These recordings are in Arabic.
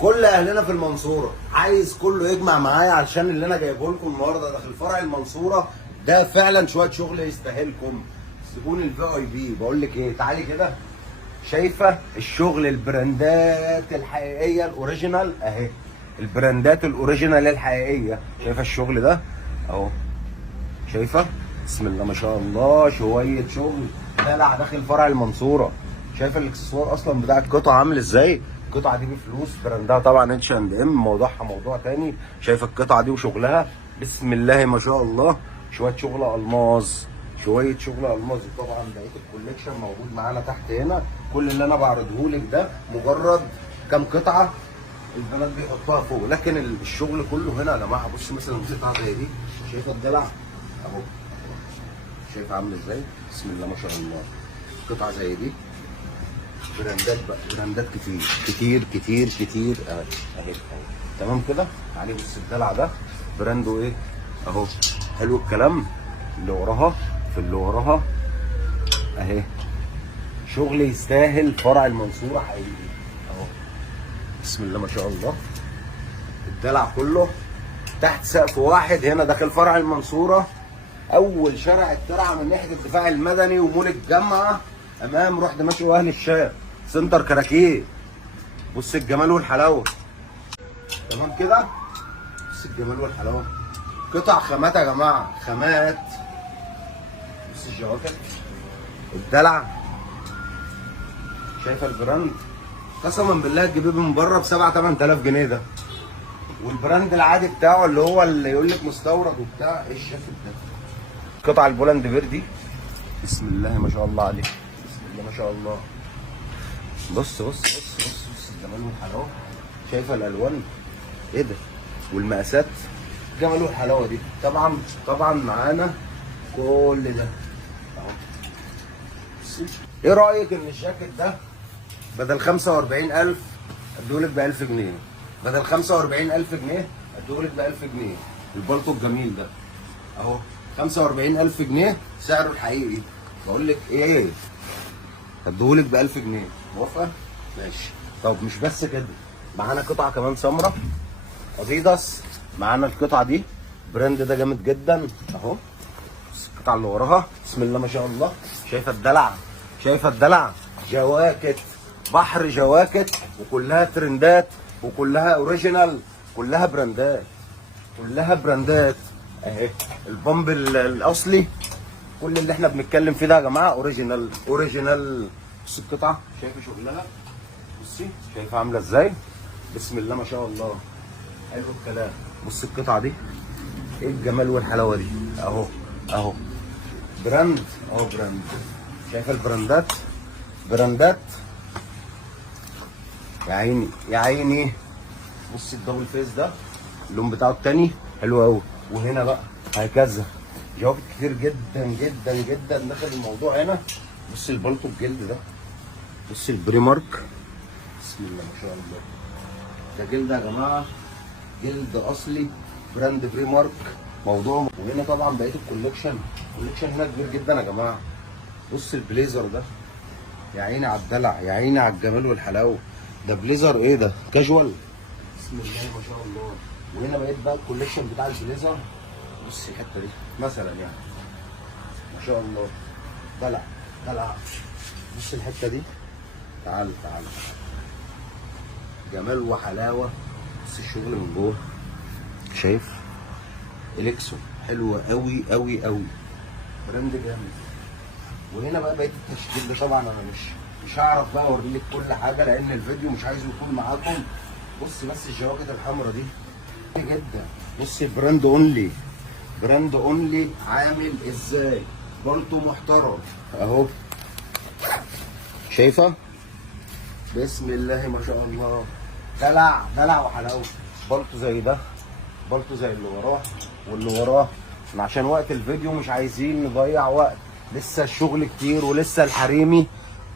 كل اهلنا في المنصوره عايز كله يجمع معايا علشان اللي انا جايبه لكم النهارده داخل فرع المنصوره ده فعلا شويه شغل يستاهلكم. زبون الفي اي بي بقول لك ايه، تعالي كده. شايفه الشغل البراندات الحقيقيه الاوريجينال اهي، البراندات الاوريجينال الحقيقيه. شايفه الشغل ده اهو، شايفه بسم الله ما شاء الله، شويه شغل دلع داخل فرع المنصوره. شايفه الاكسسوار اصلا بتاع القطعه عامل ازاي؟ القطعه دي بفلوس، براندها طبعا اتش اند ام، موضوعها موضوع تاني. شايفه القطعه دي وشغلها بسم الله ما شاء الله، شويه شغل الماظ، شويه شغل الماظ. طبعا بقيه الكوليكشن موجود معانا تحت هنا. كل اللي انا بعرضه لك ده مجرد كام قطعه البنات بيحطوها فوق، لكن الشغل كله هنا يا جماعه. بص مثلا قطعه زي دي، شايفه الدلع اهو، شايف عامل ازاي؟ بسم الله ما شاء الله. قطعه زي دي براندات بقى، براندات كتير كتير كتير كتير اهي اهي. تمام كده. تعالي بص الدلع ده براندو ايه اهو، حلو الكلام. اللي وراها في اللي وراها اهي، شغل يستاهل فرع المنصوره حقيقي اهو. بسم الله ما شاء الله. الدلع كله تحت سقف واحد هنا داخل فرع المنصوره، اول شارع الترعه من ناحيه الدفاع المدني ومول الجامعه، امام روح دمشق واهل الشام، سنتر كراكيب. بص الجمال والحلاوه. تمام كده. بص الجمال والحلاوه. قطع خامات يا جماعه، خامات. بص الجواكت، الدلع. شايفه البراند؟ قسما بالله تجيبيه من بره ب 7 8000 جنيه ده. والبراند العادي بتاعه اللي هو اللي يقول لك مستورد وبتاع، ايه الشكل ده؟ قطع البولاند فيردي بسم الله ما شاء الله عليه، بسم الله ما شاء الله. بص بص بص بص بص الجمال والحلاوه. شايفه الالوان ايه ده، والمقاسات، الجمال والحلاوه دي. طبعا معانا كل ده اهو. ايه رايك ان الجاكيت ده بدل 45000 اديهولك ب 1000 جنيه؟ بدل 45000 جنيه اديهولك ب 1000 جنيه. البلطو الجميل ده اهو 45000 جنيه سعره الحقيقي. بقول لك ايه، هديهولك ب 1000 جنيه. موافقه؟ ماشي. طب مش بس كده، معانا قطعه كمان سمراء اديداس. معانا القطعه دي براند ده جامد جدا اهو. بص القطعه اللي وراها بسم الله ما شاء الله. شايفه الدلع؟ شايفه الدلع؟ جواكت بحر، جواكت وكلها ترندات وكلها اوريجينال، كلها براندات، كلها براندات اهي. البامب الاصلي، كل اللي احنا بنتكلم فيه ده يا جماعه اوريجينال اوريجينال. بص القطعه، شايفه شغلها؟ بصي شايفه عامله ازاي؟ بسم الله ما شاء الله، حلو الكلام. بص القطعه دي، ايه الجمال والحلاوه دي اهو اهو. براند اهو، براند. شايفه البراندات؟ براندات يا عيني يا عيني. بص الدبل فيس ده، اللون بتاعه التاني حلو قوي. وهنا بقى هكذا جواكت كتير جدا جدا جدا داخل الموضوع هنا. بص البلطو الجلد ده، بص البريمارك بسم الله ما شاء الله. ده جلد يا جماعه، جلد اصلي، براند بريمارك موضوع. وهنا طبعا بقيه الكوليكشن هنا كبير جدا يا جماعه. بص البليزر ده، يا عيني على الدلع، يا عيني على الجمال والحلاوه. ده بليزر ايه ده؟ كاجوال بسم الله ما شاء الله. وهنا بقيت بقى الكوليكشن بتاع البليزر. بص الحته دي مثلا يعني ما شاء الله، دلع دلع. بص الحته دي، تعال تعال، جمال وحلاوه. بص الشغل من جوه، شايف؟ اليكسو حلوه قوي قوي قوي، براند جامد. وهنا بقى بقيه التشكيل ده طبعا انا مش هعرف بقى اوري لك كل حاجه لان الفيديو مش عايزه يكون معاكم. بص الجواكت الحمراء دي جدا. بص براند اونلي، براند اونلي عامل ازاي؟ بلطو محترم اهو، شايفه؟ بسم الله ما شاء الله. دلع دلع وحلاوه. بلطو زي ده، بلطو زي اللي وراه واللي وراه. عشان وقت الفيديو مش عايزين نضيع وقت، لسه الشغل كتير ولسه الحريمي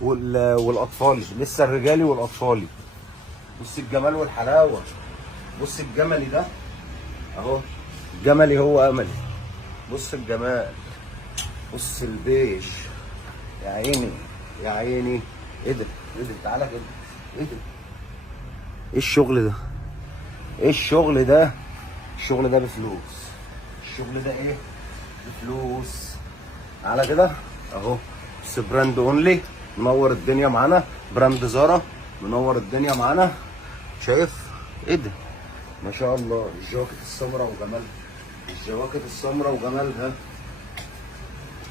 والاطفالي، لسه الرجالي والاطفالي. بص الجمال والحلاوه. بص الجملي ده اهو، الجملي هو املي. بص الجمال، بص البيج، يا عيني يا عيني. ايه ده؟ ايه ده؟ تعالى كده، ايه ده؟ ايه الشغل ده؟ ايه الشغل ده؟ الشغل ده بفلوس. الشغل ده ايه؟ بفلوس. على كده اهو، بس براند اونلي منور الدنيا معانا. براند زارا منور الدنيا معانا. شايف ايه ده؟ ما شاء الله. الجواكت السمراء وجمالها، الجواكت السمراء وجمالها.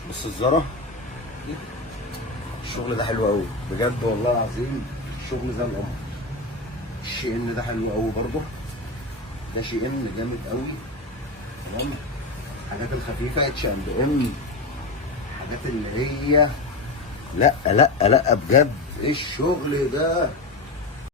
بص الزارا، الشغل ده حلو قوي بجد والله العظيم. الشغل زي القمر. الشي ان ده حلو قوي برضه. ده شي ان جامد قوي. تمام. الحاجات الخفيفه اتش اند ام، الحاجات اللي هي لا لا لا بجد. ايه الشغل ده؟